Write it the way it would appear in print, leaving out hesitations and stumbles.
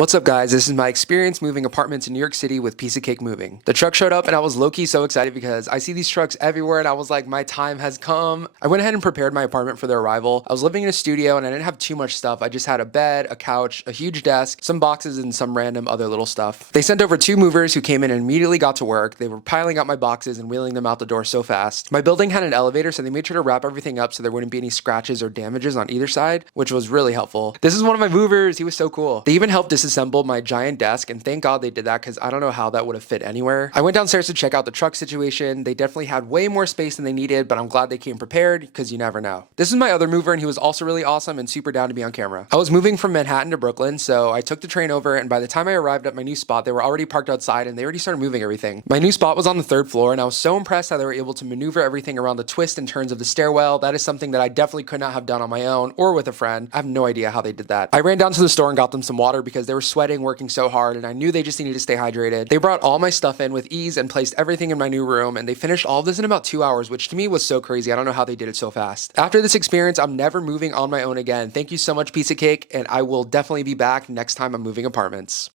What's up guys, this is my experience moving apartments in New York City with Piece of Cake Moving. The truck showed up and I was low-key so excited because I see these trucks everywhere and I was like, my time has come. I went ahead and prepared my apartment for their arrival. I was living in a studio and I didn't have too much stuff. I just had a bed, a couch, a huge desk, some boxes, and some random other little stuff. They sent over 2 movers who came in and immediately got to work. They were piling up my boxes and wheeling them out the door so fast. My building had an elevator, so they made sure to wrap everything up so there wouldn't be any scratches or damages on either side, which was really helpful. This is one of my movers. He was so cool. They even helped disassemble my giant desk, and thank God they did that because I don't know how that would have fit anywhere. I went downstairs to check out the truck situation. They definitely had way more space than they needed, but I'm glad they came prepared because you never know. This is my other mover, and he was also really awesome and super down to be on camera. I was moving from Manhattan to Brooklyn, so I took the train over, and by the time I arrived at my new spot, they were already parked outside and they already started moving everything. My new spot was on the 3rd floor, and I was so impressed how they were able to maneuver everything around the twists and turns of the stairwell. That is something that I definitely could not have done on my own or with a friend. I have no idea how they did that. I ran down to the store and got them some water because they were sweating working so hard, and I knew they just needed to stay hydrated. They brought all my stuff in with ease and placed everything in my new room, and they finished all of this in about 2 hours, which to me was so crazy. I don't know how they did it so fast. After this experience, I'm never moving on my own again. Thank you so much, Piece of Cake, and I will definitely be back next time I'm moving apartments.